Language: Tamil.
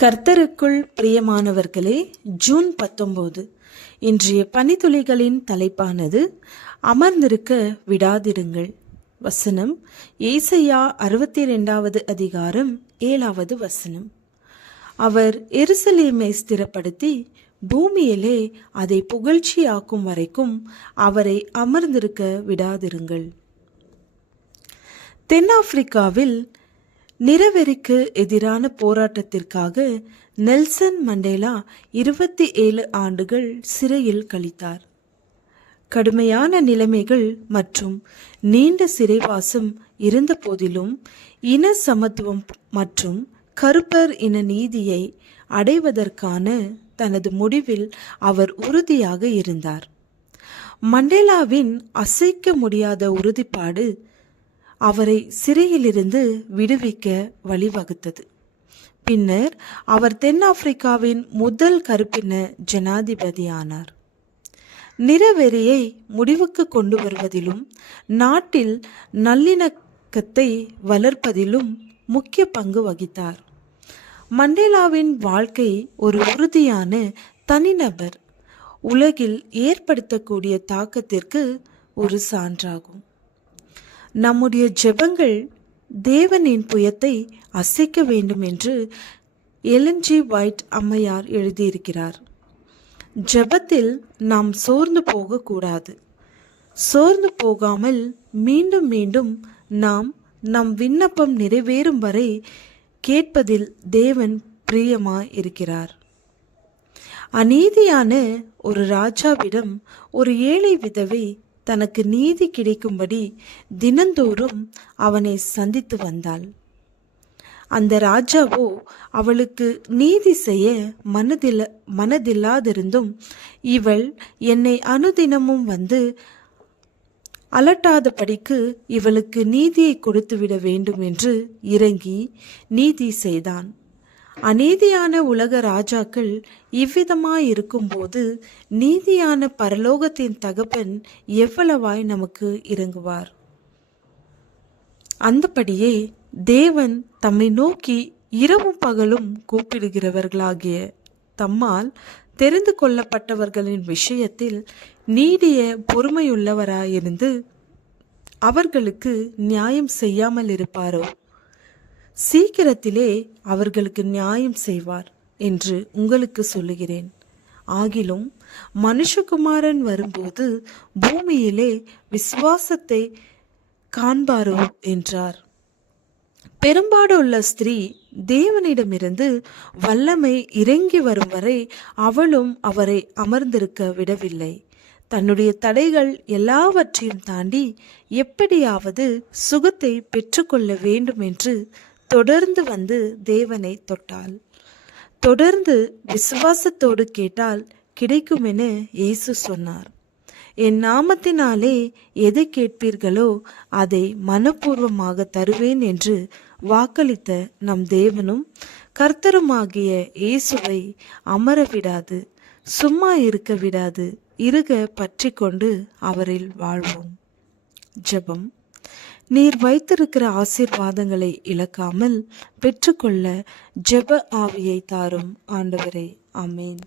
கர்த்தருக்குள் பிரியமானவர்களே, ஜூன் 19 இன்றைய பனித்துளிகளின் தலைப்பானது அமர்ந்திருக்க விடாதிருங்கள். வசனம் ஏசாயா 62வது அதிகாரம் 7வது வசனம். அவர் எருசலேமை ஸ்திரப்படுத்தி பூமியிலே அதை புகழ்ச்சியாக்கும் வரைக்கும் அவரை அமர்ந்திருக்க விடாதிருங்கள். தென்னாப்பிரிக்காவில் நிறவெறிக்கு எதிரான போராட்டத்திற்காக நெல்சன் மண்டேலா 27 ஆண்டுகள் சிறையில் கழித்தார். கடுமையான நிலைமைகள் மற்றும் நீண்ட சிறைவாசம் இருந்த போதிலும் இன சமத்துவம் மற்றும் கருப்பர் இன நீதியை அடைவதற்கான தனது முடிவில் அவர் உறுதியாக இருந்தார். மண்டேலாவின் அசைக்க முடியாத உறுதிப்பாடு அவரை சிறையிலிருந்து விடுவிக்க வழிவகுத்தது. பின்னர் அவர் தென்னாப்பிரிக்காவின் முதல் கருப்பின ஜனாதிபதியானார். நிறவெறியை முடிவுக்கு கொண்டு வருவதிலும் நாட்டில் நல்லிணக்கத்தை வளர்ப்பதிலும் முக்கிய பங்கு வகித்தார். மண்டேலாவின் வாழ்க்கை ஒரு உறுதியான தனிநபர் உலகில் ஏற்படுத்தக்கூடிய தாக்கத்திற்கு ஒரு சான்றாகும். நம்முடைய ஜெபங்கள் தேவனின் புயத்தை அசைக்க வேண்டும் என்று எலன் ஜி ஒயிட் அம்மையார் எழுதியிருக்கிறார். ஜெபத்தில் நாம் சோர்ந்து போகக்கூடாது. சோர்ந்து போகாமல் மீண்டும் மீண்டும் நம் விண்ணப்பம் நிறைவேறும் வரை கேட்பதில் தேவன் பிரியமாய் இருக்கிறார். அநீதியான ஒரு ராஜாவிடம் ஒரு ஏழை விதவை தனக்கு நீதி கிடைக்கும்படி தினந்தோறும் அவனை சந்தித்து வந்தாள். அந்த ராஜாவோ அவளுக்கு நீதி செய்ய மனதில்லாதிருந்தும் இவள் என்னை அனுதினமும் வந்து அலட்டாதபடிக்கு இவளுக்கு நீதியை கொடுத்துவிட வேண்டும் என்று இறங்கி நீதி செய்தான். அநீதியான உலக ராஜாக்கள் இவ்விதமாயிருக்கும்போது நீதியான பரலோகத்தின் தகப்பன் எவ்வளவாய் நமக்கு இறங்குவார். அந்தபடியே தேவன் தம்மை நோக்கி இரவும் பகலும் கூப்பிடுகிறவர்களாகிய தம்மால் தெரிந்து கொள்ளப்பட்டவர்களின் விஷயத்தில் நீடிய பொறுமையுள்ளவராயிருந்து அவர்களுக்கு நியாயம் செய்யாமல் இருப்பாரோ? சீக்கிரத்திலே அவர்களுக்கு நியாயம் செய்வார் என்று உங்களுக்கு சொல்லுகிறேன். ஆகிலும் மனுஷகுமாரன் வரும்போது பூமியிலே விசுவாசத்தை காண்பாரோ என்றார். பெரும்பாடுள்ள ஸ்திரீ தேவனிடமிருந்து வல்லமை இறங்கி வரும் வரை அவளும் அவரை அமர்ந்திருக்க விடவில்லை. தன்னுடைய தடைகள் எல்லாவற்றையும் தாண்டி எப்படியாவது சுகத்தை பெற்றுக்கொள்ள வேண்டும் என்று தொடர்ந்து வந்து தேவனை தொட்டாள். தொடர்ந்து விசுவாசத்தோடு கேட்டால் கிடைக்கும் என இயேசு சொன்னார். என் நாமத்தினாலே எதை கேட்பீர்களோ அதை மனப்பூர்வமாக தருவேன் என்று வாக்களித்த நம் தேவனும் கர்த்தருமாகிய இயேசுவை அமர விடாது, சும்மா இருக்க விடாது, இருக பற்றி கொண்டு அவரில் வாழ்வோம். ஜெபம். நீர் வைத்திருக்கிற ஆசீர்வாதங்களை இழக்காமல் பெற்றுக்கொள்ள ஜெப ஆவியை தாரும் ஆண்டவரே. ஆமேன்.